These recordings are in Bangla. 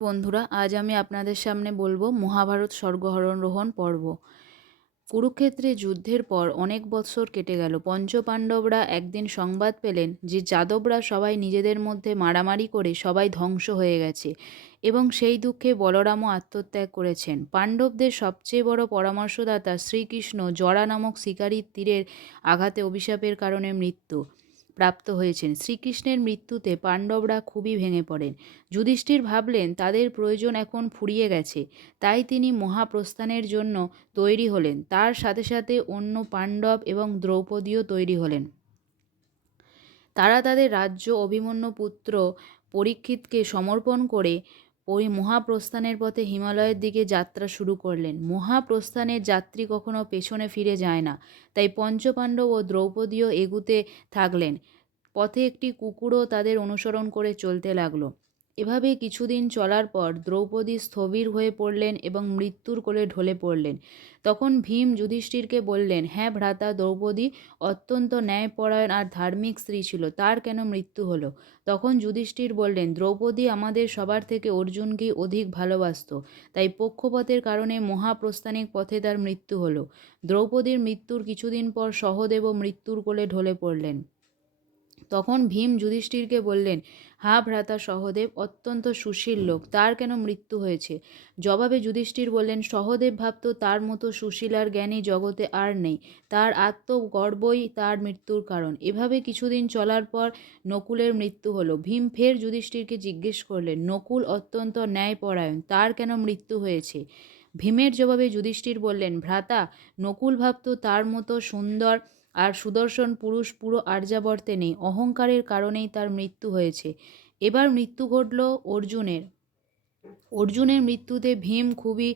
বন্ধুরা, আজ আমি আপনাদের সামনে বলব মহাভারত স্বর্গহরণ পর্ব। কুরুক্ষেত্রে যুদ্ধের পর অনেক বৎসর কেটে গেল। পঞ্চপাণ্ডবরা একদিন সংবাদ পেলেন যে যাদবরা সবাই নিজেদের মধ্যে মারামারি করে সবাই ধ্বংস হয়ে গেছে এবং সেই দুঃখে বলরামও আত্মত্যাগ করেছেন। পাণ্ডবদের সবচেয়ে বড় পরামর্শদাতা শ্রীকৃষ্ণ জরা নামক শিকারীর তীরের আঘাতে অভিশাপের কারণে মৃত্যু। প্রাপ্ত হয়েছেন। শ্রীকৃষ্ণের মৃত্যুতে পাণ্ডবরা খুবই ভেঙে পড়েন। যুধিষ্ঠির ভাবলেন, তাদের প্রয়োজন এখন ফুরিয়ে গেছে। তাই তিনি মহাপ্রস্থানের জন্য তৈরি হলেন। তার সাথে সাথে অন্য পাণ্ডব এবং দ্রৌপদীও তৈরি হলেন। তারা তাদের রাজ্য অভিমন্যু পুত্র পরীক্ষিতকে সমর্পণ করে ওই মহাপ্রস্থানের পথে হিমালয়ের দিকে যাত্রা শুরু করলেন। মহাপ্রস্থানের যাত্রী কখনও পেছনে ফিরে যায় না, তাই পঞ্চপাণ্ডব ও দ্রৌপদীও এগুতে থাকলেন। পথে একটি কুকুরও তাদের অনুসরণ করে চলতে লাগল। এভাবে কিছুদিন চলার পর দ্রৌপদী স্থবির হয়ে পড়লেন এবং মৃত্যুর কোলে ঢলে পড়লেন। তখন ভীম যুধিষ্ঠিরকে বললেন হ্যাঁ ভ্রাতা দ্রৌপদী, অত্যন্ত ন্যায়পরায়ণ আর ধার্মিক স্ত্রী ছিল, তার কেন মৃত্যু হলো? তখন যুধিষ্ঠির বললেন, দ্রৌপদী আমাদের সবার থেকে অর্জুনকেই অধিক ভালোবাসত, তাই পক্ষপথের কারণে মহাপ্রস্থানিক পথে তার মৃত্যু হলো। দ্রৌপদীর মৃত্যুর কিছুদিন পর সহদেব মৃত্যুর কোলে ঢলে পড়লেন। তখন ভীম যুধিষ্ঠিরকে বললেন, হা ভ্রাতা সহদেব, অত্যন্ত সুশীল লোক, তার কেন মৃত্যু হয়েছে? জবাবে যুধিষ্ঠির বললেন, সহদেব ভাবত তার মতো সুশীলার জ্ঞানী জগতে আর নেই, তার আত্মগর্বই তার মৃত্যুর কারণ। এভাবে কিছুদিন চলার পর নকুলের মৃত্যু হলো। ভীম ফের যুধিষ্ঠিরকে জিজ্ঞেস করলেন, নকুল অত্যন্ত ন্যায়পরায়ণ, তার কেন মৃত্যু হয়েছে? ভীমের জবাবে যুধিষ্ঠির বললেন, ভ্রাতা, নকুল ভাবত তার মতো সুন্দর আর সুদর্শন পুরুষ পুরো আর্যাবর্তে নেই। অহংকারের কারণেই তার মৃত্যু হয়েছে। এবার মৃত্যু ঘটল অর্জুনের। অর্জুনের মৃত্যুতে ভীম খুবই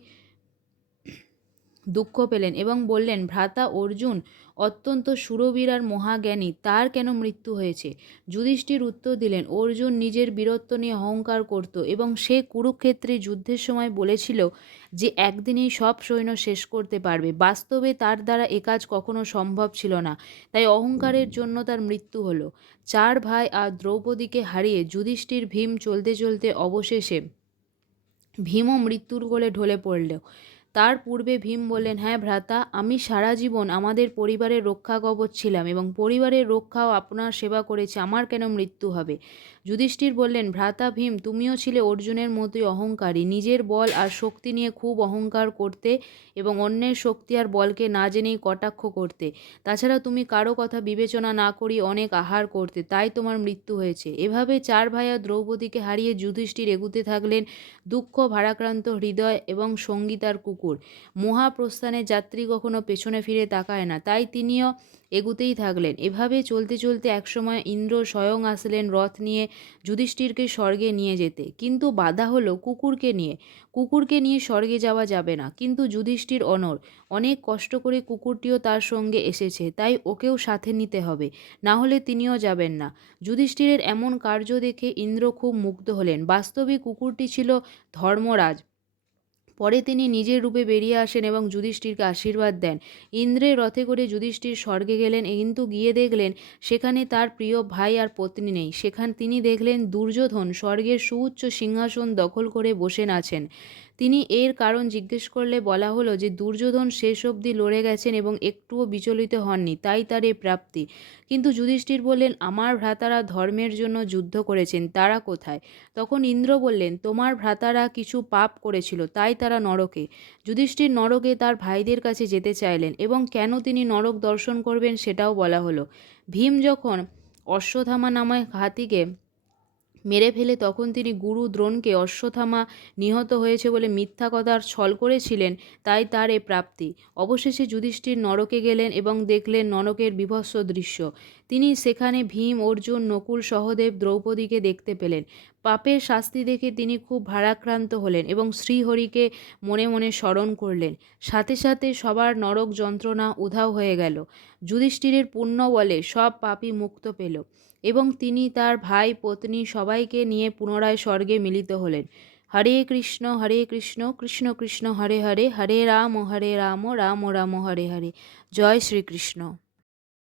দুঃখ পেলেন এবং বললেন, ভ্রাতা অর্জুন, অত্যন্ত সুরবীর আর মহাজ্ঞানী, তার কেন মৃত্যু হয়েছে? যুধিষ্ঠির উত্তর দিলেন, অর্জুন নিজের বীরত্ব নিয়ে অহংকার করত এবং সে কুরুক্ষেত্রে যুদ্ধের সময় বলেছিল যে, একদিনেই সব সৈন্য শেষ করতে পারবে। বাস্তবে তার দ্বারা এ কাজ কখনো সম্ভব ছিল না, তাই অহংকারের জন্য তার মৃত্যু হলো। চার ভাই আর দ্রৌপদীকে হারিয়ে যুধিষ্ঠির ভীম চলতে চলতে অবশেষে ভীমও মৃত্যুর গোলে ঢলে পড়ল। তার পূর্বে ভীম বললেন হ্যাঁ ভ্রাতা, আমি সারা জীবন আমাদের পরিবারের রক্ষা কবচ ছিলাম এবং পরিবারের রক্ষাও আপনার সেবা করেছে, আমার কেন মৃত্যু হবে? যুধিষ্ঠির বললেন, ভ্রাতা ভীম, তুমিও ছিলে অর্জুনের মতোই অহংকারী। নিজের বল আর শক্তি নিয়ে খুব অহংকার করতে এবং অন্যের শক্তি আর বলকে না জেনেই কটাক্ষ করতে। তাছাড়া তুমি কারও কথা বিবেচনা না করি অনেক আহার করতে, তাই তোমার মৃত্যু হয়েছে। এভাবে চার ভাইয়া দ্রৌপদীকে হারিয়ে যুধিষ্ঠির এগুতে থাকলেন দুঃখ, ভারাক্রান্ত হৃদয় এবং সঙ্গীতার কুকুর। মহাপ্রস্থানের যাত্রী কখনো পেছনে ফিরে তাকায় না, তাই তিনিও এগুতেই থাকলেন। এভাবে চলতে চলতে একসময় ইন্দ্র স্বয়ং আসলেন রথ নিয়ে যুধিষ্ঠিরকে স্বর্গে নিয়ে যেতে। কিন্তু বাধা হলো কুকুরকে নিয়ে। কুকুরকে নিয়ে স্বর্গে যাওয়া যাবে না, কিন্তু যুধিষ্ঠির অনর অনেক কষ্ট করে কুকুরটিও তার সঙ্গে এসেছে, তাই ওকেও সাথে নিতে হবে, না হলে তিনিও যাবেন না। যুধিষ্ঠিরের এমন কার্য দেখে ইন্দ্র খুব মুগ্ধ হলেন। বাস্তবিক কুকুরটি ছিল ধর্মরাজ। পরে তিনি নিজের রূপে বেরিয়ে আসেন এবং যুধিষ্ঠিরকে আশীর্বাদ দেন। ইন্দ্রের রথে করে যুধিষ্ঠির স্বর্গে গেলেন, কিন্তু গিয়ে দেখলেন সেখানে তার প্রিয় ভাই আর পত্নী নেই। সেখান তিনি দেখলেন দুর্যোধন স্বর্গের সুউচ্চ সিংহাসন দখল করে বসেন আছেন। তিনি এর কারণ জিজ্ঞেস করলে বলা হলো যে, দুর্যোধন শেষ অবধি লড়ে গেছেন এবং একটুও বিচলিত হননি, তাই তার এ প্রাপ্তি। কিন্তু যুধিষ্ঠির বললেন, আমার ভ্রাতারা ধর্মের জন্য যুদ্ধ করেছেন, তারা কোথায়? তখন ইন্দ্র বললেন, তোমার ভ্রাতারা কিছু পাপ করেছিল, তাই তারা নরকে। যুধিষ্ঠির নরকে তার ভাইদের কাছে যেতে চাইলেন এবং কেন তিনি নরক দর্শন করবেন সেটাও বলা হলো। ভীম যখন অশ্বথামা নামে হাতিকে মেরে ফেলে তখন তিনি গুরু দ্রোণকে অশ্বথামা নিহত হয়েছে বলে মিথ্যা কথার ছল করেছিলেন, তাই তার এ প্রাপ্তি। অবশেষে যুধিষ্ঠির নরকে গেলেন এবং দেখলেন নরকের বিভৎস দৃশ্য। তিনি সেখানে ভীম, অর্জুন, নকুল, সহদেব, দ্রৌপদীকে দেখতে পেলেন। পাপের শাস্তি দেখে তিনি খুব ভারাক্রান্ত হলেন এবং শ্রীহরিকে মনে মনে স্মরণ করলেন। সাথে সাথে সবার নরক যন্ত্রণা উধাও হয়ে গেল। যুধিষ্ঠিরের পুণ্য বলে সব পাপী মুক্ত পেল এবং তিনি তার ভাই, পত্নী সবাইকে নিয়ে পুনরায় স্বর্গে মিলিত হলেন। হরে কৃষ্ণ হরে কৃষ্ণ কৃষ্ণ কৃষ্ণ, হরে হরে হরে রাম হরে রাম রাম রাম হরে হরে। জয় শ্রীকৃষ্ণ।